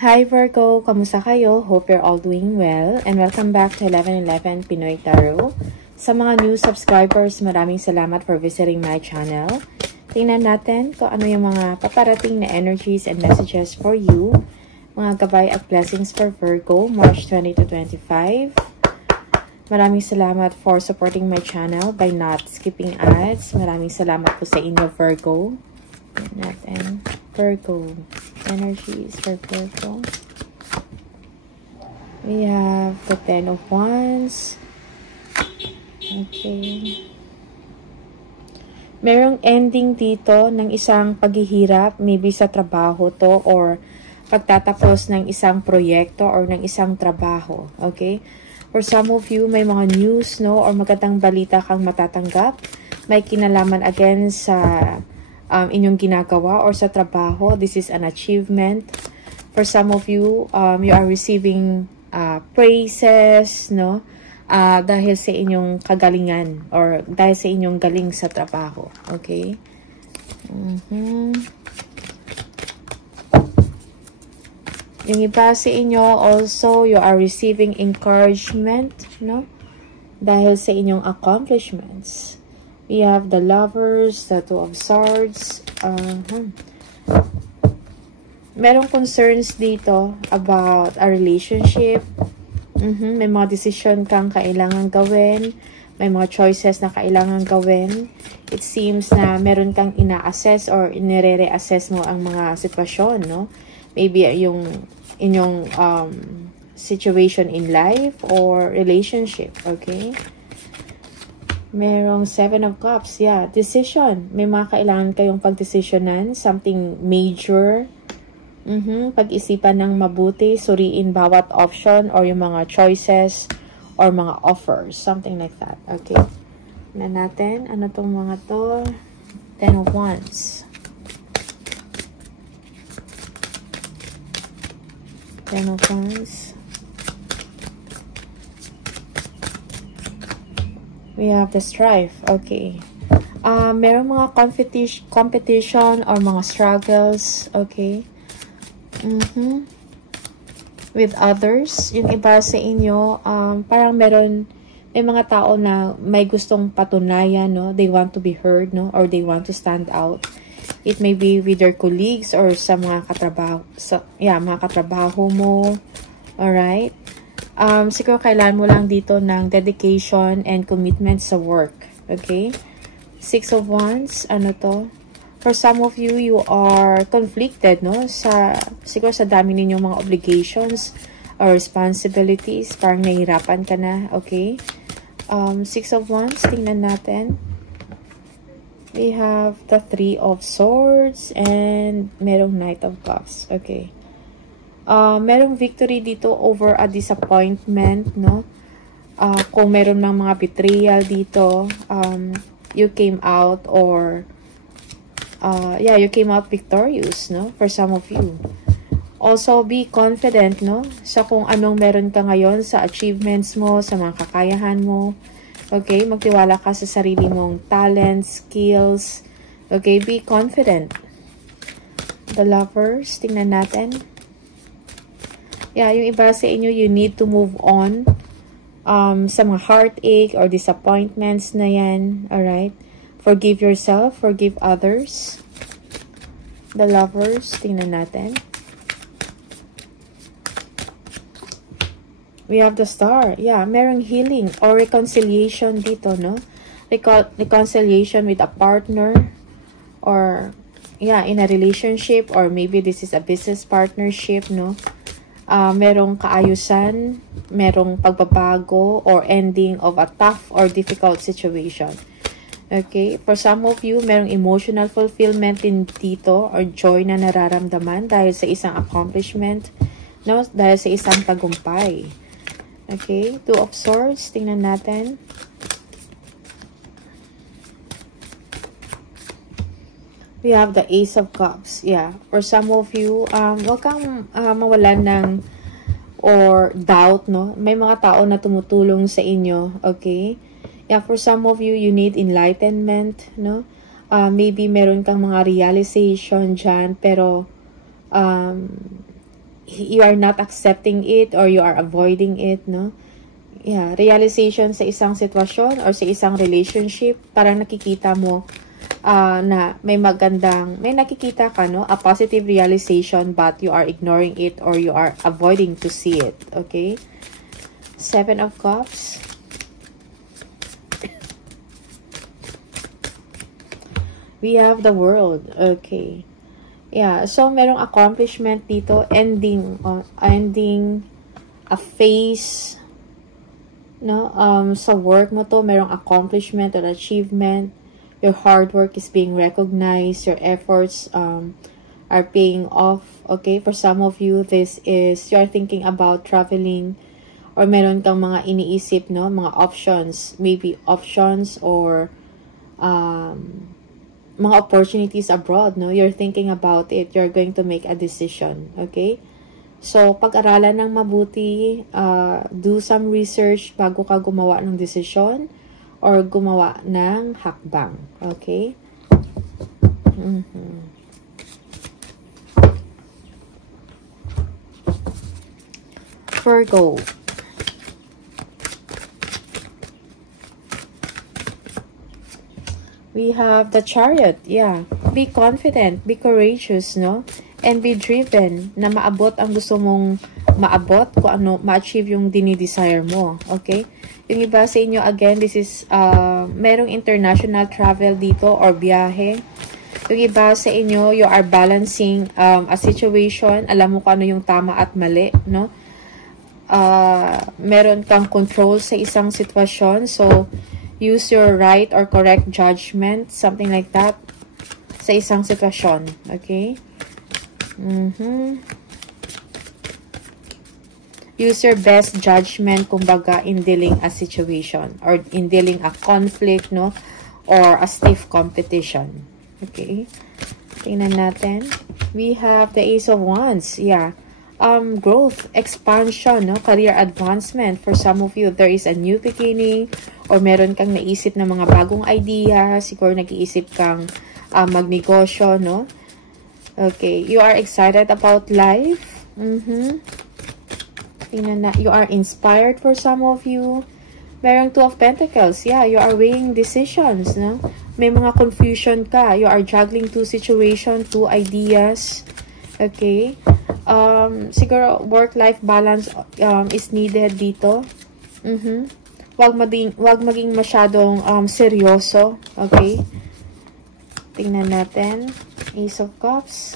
Hi Virgo, kamusta kayo? Hope you're all doing well and welcome back to 1111 Pinoy Tarot. Sa mga new subscribers, maraming salamat for visiting my channel. Tingnan natin kung ano yung mga paparating na energies and messages for you. Mga gabay at blessings for Virgo, March 20 to 25. Maraming salamat for supporting my channel by not skipping ads. Maraming salamat po sa inyo Virgo. Tingnan natin. Virgo. Energies for Virgo. We have the Ten of Wands. Okay. Merong ending dito ng isang paghihirap, maybe sa trabaho to or pagtatapos ng isang proyekto or ng isang trabaho. Okay? For some of you, may mga news, no, or magandang balita kang matatanggap. May kinalaman again sa inyong ginagawa or sa trabaho. This is an achievement. For some of you, you are receiving praises, no? Dahil sa inyong kagalingan or dahil sa inyong galing sa trabaho. Okay? Yung iba sa inyo, also, you are receiving encouragement, no? Dahil sa inyong accomplishments. We have the Lovers, the Two of Swords. Merong concerns dito about a relationship. May mga decision kang kailangan gawin. May mga choices na kailangan gawin. It seems na meron kang ina-assess or inire-reassess mo ang mga sitwasyon, no? Maybe yung inyong situation in life or relationship, okay? Merong Seven of Cups. Yeah, decision. May mga kailangan kayong pagdesisyonan. Something major. Pag-isipan ng mabuti. Suriin bawat option or yung mga choices or mga offers. Something like that. Okay. Na natin. Ano tong mga to? Ten of Wands. Ten of Wands. We have the Strife. Okay. Merong mga competition or mga struggles. Okay. With others. Yung iba sa inyo, parang may mga tao na may gustong patunayan, no? They want to be heard, no? Or they want to stand out. It may be with their colleagues or sa mga katrabaho, mga katrabaho mo. Alright? Siguro kailangan mo lang dito ng dedication and commitment sa work. Okay? Six of Wands. Ano to? For some of you, you are conflicted, no? Siguro sa dami ninyong mga obligations or responsibilities. Parang nahihirapan ka na. Okay? Six of Wands. Tingnan natin. We have the Three of Swords and merong Knight of Cups. Okay. Merong victory dito over a disappointment, no? Kung meron ng mga betrayal dito, you came out or you came out victorious, no? For some of you. Also, be confident, no? Sa kung anong meron ka ngayon, sa achievements mo, sa mga kakayahan mo. Okay? Magtiwala ka sa sarili mong talents, skills. Okay? Be confident. The Lovers, tingnan natin. Yeah, yung iba sa inyo, you need to move on sa mga heartache or disappointments na yan. Alright? Forgive yourself, forgive others. The Lovers, tingnan natin. We have the Star. Yeah, merong healing or reconciliation dito, no? Reconciliation with a partner or, in a relationship or maybe this is a business partnership, no? Merong kaayusan, merong pagbabago or ending of a tough or difficult situation. Okay? For some of you, merong emotional fulfillment din dito or joy na nararamdaman dahil sa isang accomplishment, no? Dahil sa isang tagumpay. Okay? Two of Swords. Tingnan natin. We have the Ace of Cups. Yeah. For some of you, wag kang mawalan ng or doubt, no? May mga tao na tumutulong sa inyo. Okay? Yeah, for some of you, you need enlightenment, no? Maybe meron kang mga realization dyan, pero you are not accepting it or you are avoiding it, no? Yeah, realization sa isang sitwasyon or sa isang relationship, parang nakikita mo na may nakikita ka, no? A positive realization, but you are ignoring it or you are avoiding to see it, okay? 7 of Cups. We have the World, okay. Yeah, so merong accomplishment dito, ending a phase, no? Sa work mo to, merong accomplishment or achievement. Your hard work is being recognized. Your efforts are paying off, okay? For some of you, this is, you are thinking about traveling or meron kang mga iniisip, no? Mga options, maybe options or mga opportunities abroad, no? You're thinking about it. You're going to make a decision, okay? So, pag-aralan ng mabuti, do some research bago ka gumawa ng desisyon or gumawa ng hakbang, okay? Virgo. We have the Chariot. Yeah. Be confident, be courageous, no? And be driven na maabot ang gusto mong maabot, kung ano, ma-achieve yung dinidesire mo. Okay? Yung iba sa inyo, again, this is, merong international travel dito or biyahe. Yung iba sa inyo, you are balancing a situation. Alam mo kung ano yung tama at mali, no? Meron kang control sa isang sitwasyon. So, use your right or correct judgment, something like that, sa isang sitwasyon. Okay? Use your best judgment, kumbaga, in dealing a situation or in dealing a conflict, no? Or a stiff competition. Okay? Tingnan natin. We have the Ace of Wands. Yeah. Growth, expansion, no? Career advancement. For some of you, there is a new beginning or meron kang naisip na mga bagong idea. Siguro nag-iisip kang magnegosyo, no? Okay. You are excited about life. Tingnan na. You are inspired for some of you. Merong 2 of Pentacles. Yeah, you are weighing decisions, no? May mga confusion ka. You are juggling 2 situations, 2 ideas. Okay? Siguro work-life balance is needed dito. Wag maging masyadong seryoso. Okay? Tingnan natin. Ace of Cups.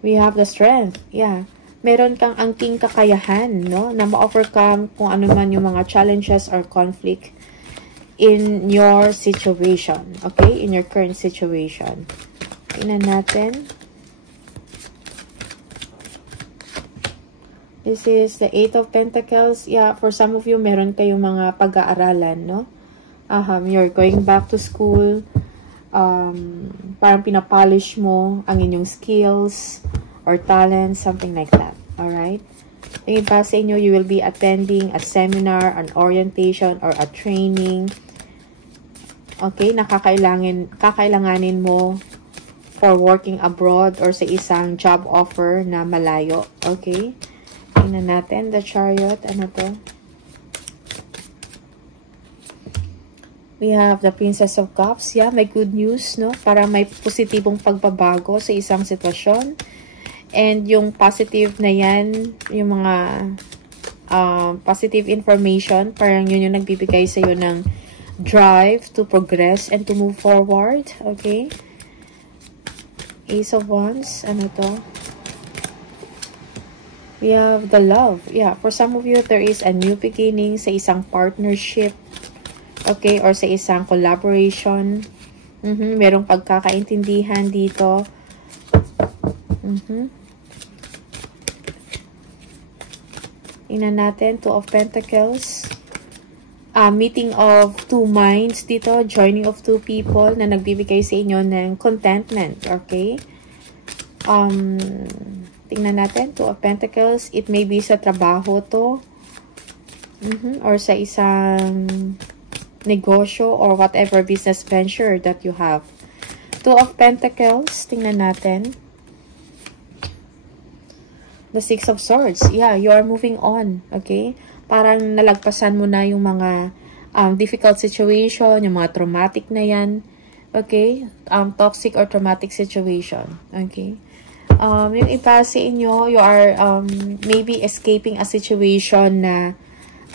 We have the Strength. Yeah. Meron kang angking kakayahan, no? Na ma-overcome kung ano man yung mga challenges or conflict in your situation. Okay? In your current situation. Tingnan natin. This is the 8 of Pentacles. Yeah, for some of you, meron kayong mga pag-aaralan, no? You're going back to school. Parang pinapolish mo ang inyong skills or talents, something like that. Alright? Yung iba sa inyo, you will be attending a seminar, an orientation, or a training. Okay? Kakailanganin mo for working abroad or sa isang job offer na malayo. Okay? Tingnan natin, the Chariot. Ano to? We have the Princess of Cups. Yeah, may good news, no? Para may positibong pagbabago sa isang sitwasyon. And yung positive na yan, yung mga positive information, parang yun yung nagbibigay sa iyo ng drive to progress and to move forward. Okay? Ace of Wands. Ano to? We have the Love. Yeah, for some of you, there is a new beginning sa isang partnership. Okay, or sa isang collaboration. Merong pagkakaintindihan dito. Tingnan natin, 2 of Pentacles. Meeting of 2 minds dito. Joining of 2 people na nagbibigay sa inyo ng contentment. Okay? Tingnan natin, 2 of Pentacles. It may be sa trabaho to. Or sa isang negosyo or whatever business venture that you have. 2 of Pentacles. Tingnan natin. The 6 of Swords. Yeah, you are moving on. Okay? Parang nalagpasan mo na yung mga difficult situation, yung mga traumatic na yan. Okay? Toxic or traumatic situation. Okay? Yung iba sa inyo, you are maybe escaping a situation na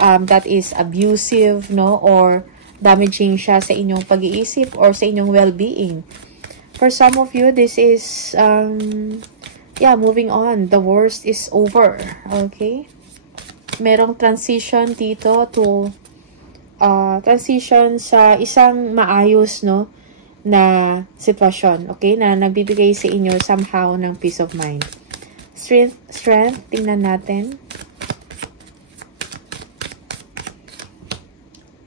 that is abusive, no? Or damaging siya sa inyong pag-iisip or sa inyong well-being. For some of you, this is yeah, moving on. The worst is over. Okay? Merong transition dito to transition sa isang maayos, no, na sitwasyon. Okay? Na nagbibigay sa inyo somehow ng peace of mind. Strength, tingnan natin.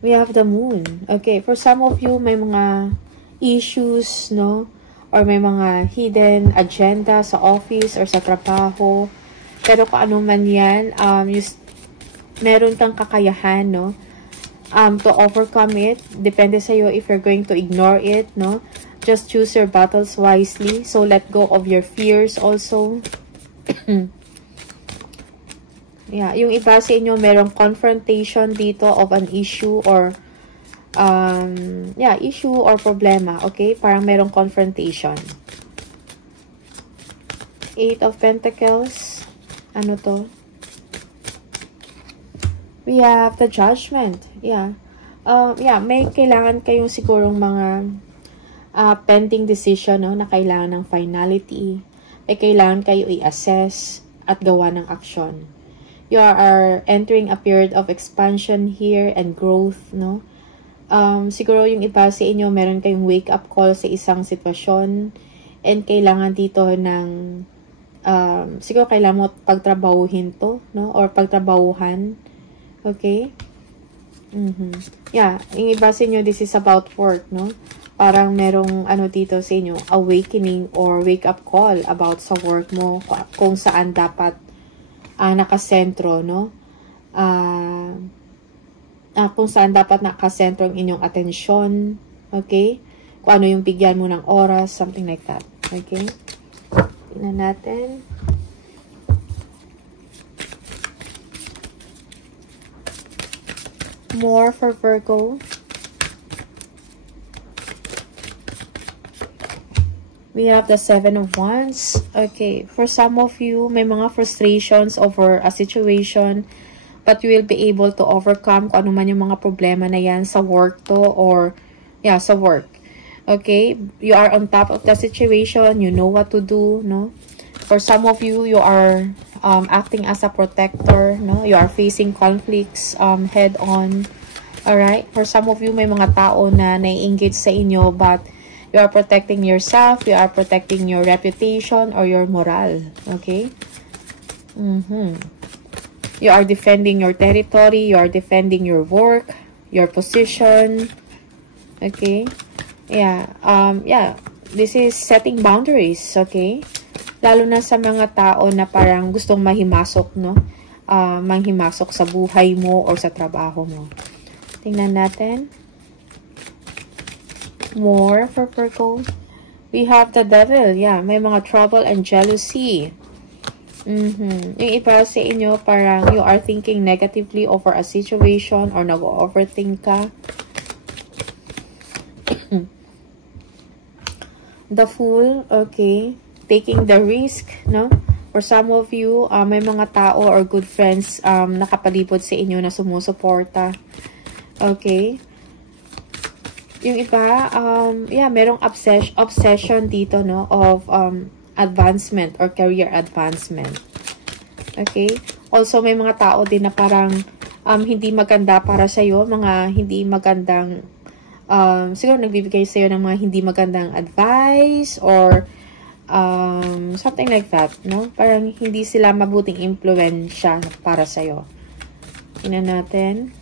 We have the moon. Okay, for some of you, may mga issues, no? Or may mga hidden agenda sa office or sa trabaho. Pero kung ano man yan, meron kang kakayahan, no? To overcome it. Depende sa'yo if you're going to ignore it, no? Just choose your battles wisely. So, let go of your fears also. Yeah, yung iba sa inyo, merong confrontation dito of an issue or yeah, issue or problema, okay? Parang merong confrontation. 8 of Pentacles. Ano to? We have the Judgment. Yeah. Yeah, may kailangan kayong sigurong mga pending decision, no, na kailangan ng finality. May kailangan kayo i-assess at gawa ng action. You are entering a period of expansion here and growth, no? Siguro yung iba sa inyo, meron kayong wake-up call sa isang sitwasyon and kailangan dito ng siguro kailangan mo pagtrabahuhin to, no? Or pagtrabahuhan. Okay? Yeah, yung iba sa inyo, this is about work, no? Parang merong ano dito sa inyo, awakening or wake-up call about sa work mo, kung saan dapat nakasentro, no? Kung saan dapat nakasentro ang inyong atensyon, okay? Kung ano yung bigyan mo ng oras, something like that, okay? Tingnan natin. More for Virgo. We have the 7 of Wands. Okay, for some of you, may mga frustrations over a situation, but you will be able to overcome kung ano man yung mga problema na yan sa work to or, yeah, sa work. Okay, you are on top of the situation, you know what to do, no? For some of you, you are acting as a protector, no? You are facing conflicts head on. Alright, for some of you, may mga tao na nai-engage sa inyo, but you are protecting yourself, you are protecting your reputation or your morale. Okay? You are defending your territory, you are defending your work, your position. Okay? Yeah. Yeah. This is setting boundaries. Okay? Lalo na sa mga tao na parang gustong mahimasok, no? Manghimasok sa buhay mo or sa trabaho mo. Tingnan natin. More for Virgo. We have the Devil. Yeah, may mga trouble and jealousy. Yung iba sa inyo, parang you are thinking negatively over a situation or nag-overthink ka. The Fool, okay. Taking the risk, no? For some of you, may mga tao or good friends nakapalibot sa inyo na sumusuporta. Okay. Yung iba, yeah, merong obsession dito, no, of advancement or career advancement. Okay? Also, may mga tao din na parang hindi maganda para sa'yo, mga hindi magandang, siguro nagbibigay sa'yo ng mga hindi magandang advice or something like that, no? Parang hindi sila mabuting impluwensya para sa'yo. Tingnan natin.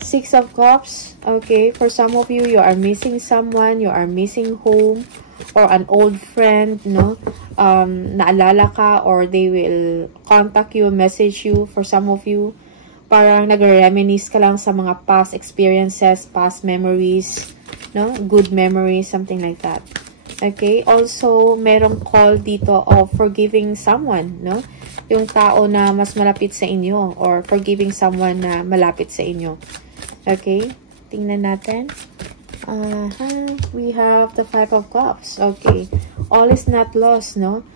6 of Cups. Okay, for some of you, you are missing someone, you are missing home, or an old friend, no? Naalala ka, or they will contact you, message you. For some of you, parang nag-reminisce ka lang sa mga past experiences, past memories, no? Good memories, something like that. Okay? Also, merong call dito of forgiving someone, no? Yung tao na mas malapit sa inyo or forgiving someone na malapit sa inyo. Okay? Tingnan natin. We have the Five of Cups. Okay. All is not lost, no?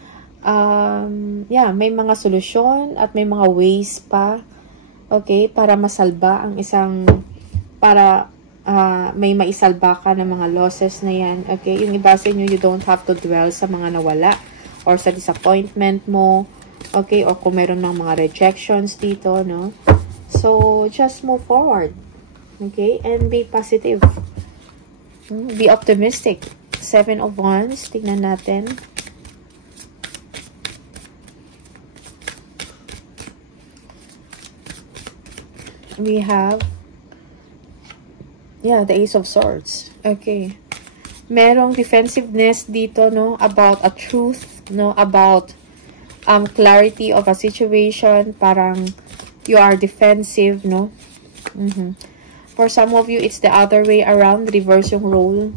Yeah, may mga solusyon at may mga ways pa, okay, para masalba ang isang, para may maisalba ka ng mga losses na yan, okay? Yung iba sa inyo, you don't have to dwell sa mga nawala or sa disappointment mo, okay? Or kung meron ng mga rejections dito, no? So, just move forward, okay? And be positive. Be optimistic. Seven of Wands, tignan natin. We have, yeah, the Ace of Swords. Okay. Merong defensiveness dito, no, about a truth, no, about clarity of a situation. Parang you are defensive, no. For some of you, it's the other way around, reverse yung role.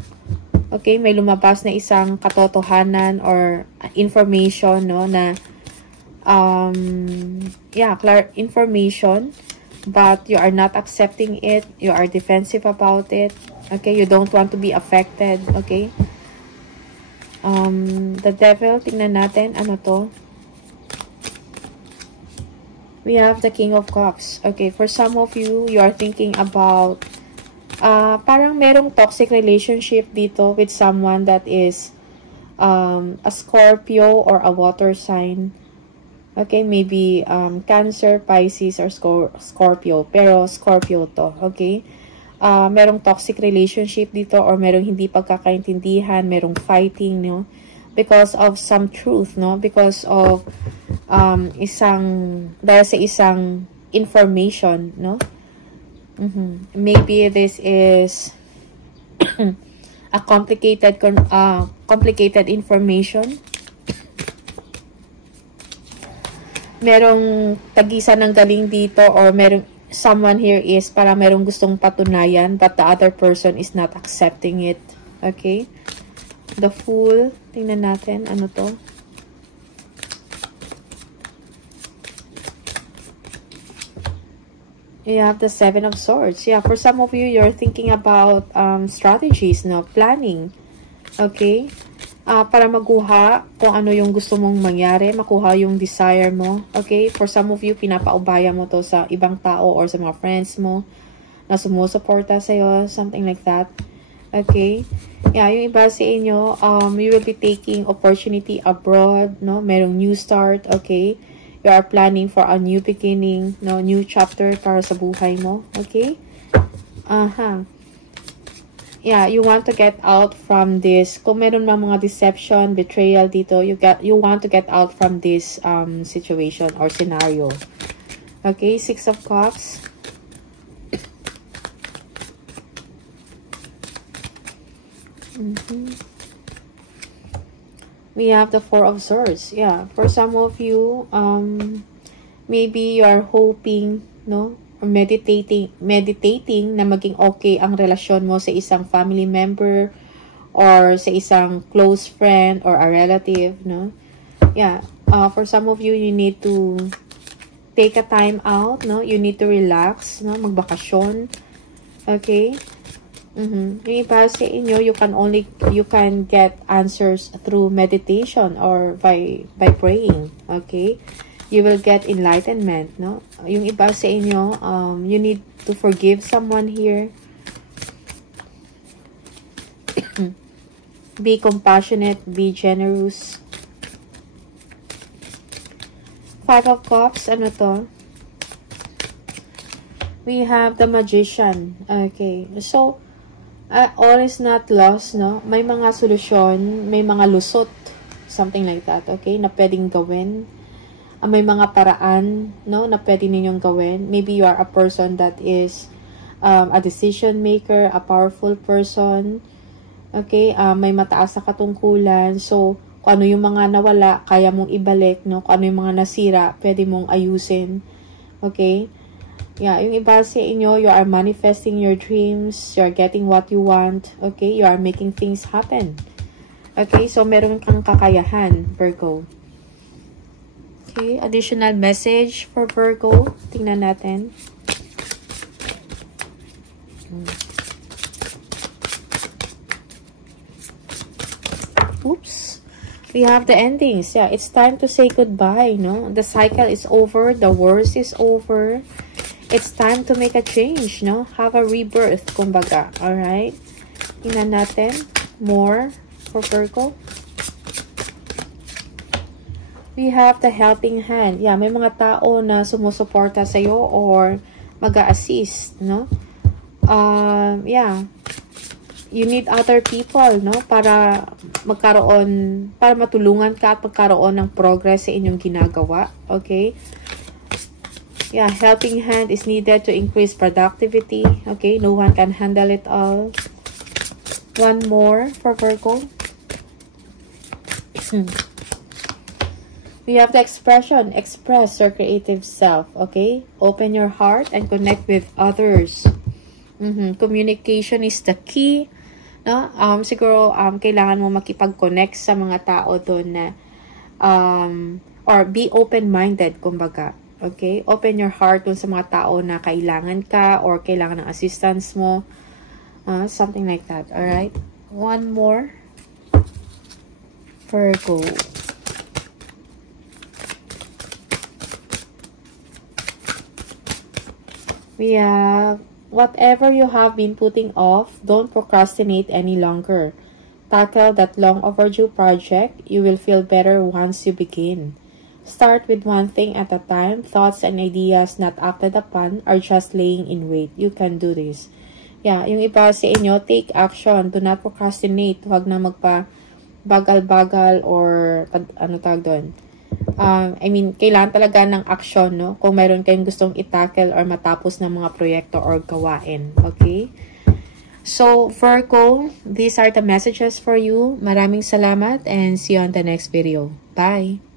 Okay, may lumabas na isang katotohanan or information, no, na yeah, clear information, but you are not accepting it. You are defensive about it. Okay, you don't want to be affected. Okay. The Devil, tingnan natin, ano to? We have the King of Cups. Okay, for some of you, you are thinking about, parang merong toxic relationship dito with someone that is a Scorpio or a water sign. Okay, maybe Cancer, Pisces, or Scorpio. Pero Scorpio to, okay? Merong toxic relationship dito or merong hindi pagkakaintindihan, merong fighting, no? Because of some truth, no? Because of dahil sa isang information, no? Maybe this is a complicated information. Merong tagisan ng galing dito or merong someone here is para merong gustong patunayan but the other person is not accepting it. Okay? The Fool. Tingnan natin. Ano to? You have the Seven of Swords. Yeah, for some of you, you're thinking about strategies, no? Planning. Okay? Para makuha kung ano yung gusto mong mangyari, makuha yung desire mo. Okay? For some of you, pinapaubaya mo to sa ibang tao or sa mga friends mo na sumusuporta sa'yo, something like that. Okay? Yeah, yung iba sa inyo, you will be taking opportunity abroad, no? Merong new start, okay? You are planning for a new beginning, no? New chapter para sa buhay mo, okay? Yeah, you want to get out from this. Kung meron mga deception, betrayal dito, you want to get out from this situation or scenario. Okay, Six of Cups. We have the Four of Swords. Yeah, for some of you, maybe you are hoping, no? Or meditating na maging okay ang relasyon mo sa isang family member or sa isang close friend or a relative, no? Yeah, for some of you, you need to take a time out, no? You need to relax, no? Magbakasyon. Okay? Yung iba sa inyo, you can get answers through meditation or by praying. Okay? You will get enlightenment, no? Yung iba sa inyo, you need to forgive someone here. Be compassionate, be generous. Five of Cups, ano to? We have the Magician. Okay, so, all is not lost, no? May mga solusyon, may mga lusot, something like that, okay? Na pwedeng gawin. May mga paraan, no, na pwede ninyong gawin. Maybe you are a person that is a decision maker, a powerful person. Okay, may mataas na katungkulan. So, kung ano yung mga nawala, kaya mong ibalik, no? Kung ano yung mga nasira, pwede mong ayusin. Okay? Yeah, yung iba sa inyo, you are manifesting your dreams. You are getting what you want. Okay? You are making things happen. Okay, so meron kang kakayahan, Virgo. Okay, additional message for Virgo. Tingnan natin. Oops. We have the endings. Yeah, it's time to say goodbye, no? The cycle is over. The worst is over. It's time to make a change, no? Have a rebirth, kumbaga. Alright? Tingnan natin. More for Virgo. We have the helping hand. Yeah, may mga tao na sumusuporta sa'yo or mag-a-assist, no? Yeah. You need other people, no? Para magkaroon, para matulungan ka at magkaroon ng progress sa inyong ginagawa. Okay? Yeah, helping hand is needed to increase productivity. Okay? No one can handle it all. One more for Virgo. We have the expression, express your creative self. Okay? Open your heart and connect with others. Communication is the key. No? Siguro, kailangan mo makipag-connect sa mga tao doon na, or be open-minded, kumbaga. Okay? Open your heart doon sa mga tao na kailangan ka or kailangan ng assistance mo. Something like that. Alright? One more. Virgo. We have, whatever you have been putting off, don't procrastinate any longer. Tackle that long overdue project. You will feel better once you begin. Start with one thing at a time. Thoughts and ideas not acted upon are just laying in wait. You can do this. Yeah, yung iba sa inyo, take action. Do not procrastinate. Huwag na magpa-bagal-bagal or ano tawag doon. I mean, kailangan talaga ng action, no? Kung mayroon kayong gustong itackle or matapos ng mga proyekto or gawain. Okay? So, Virgo, these are the messages for you. Maraming salamat and see you on the next video. Bye!